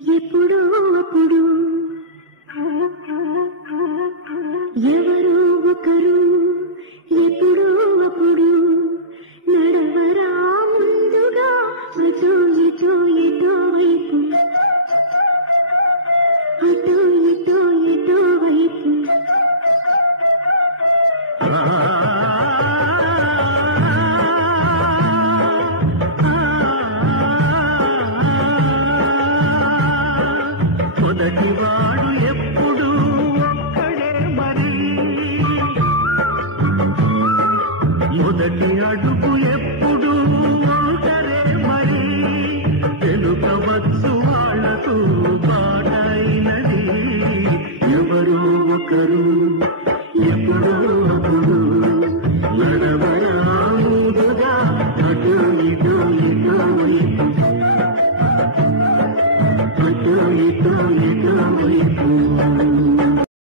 ఎప్పుడో అప్పుడు ఎవరో ఒకరు ఎప్పుడో అప్పుడు నడవరా ముందుగా అటో ఇటో ఇటో వైపు అటో ఇటో ఇటో వైపు మొదటివాడు ఎప్పుడు ఒక్కడే మరి మొదటి అడుగు ఎప్పుడు ఒంటరే మరి తెలుపవచ్చు వాళ్లకు పాటైనది ఎవరో ఒకరు ఎప్పుడో అప్పుడు నడవరా ముందుగా అటు ఇటు ఇటు వైపు అటు ఇటు ఇటు వైపు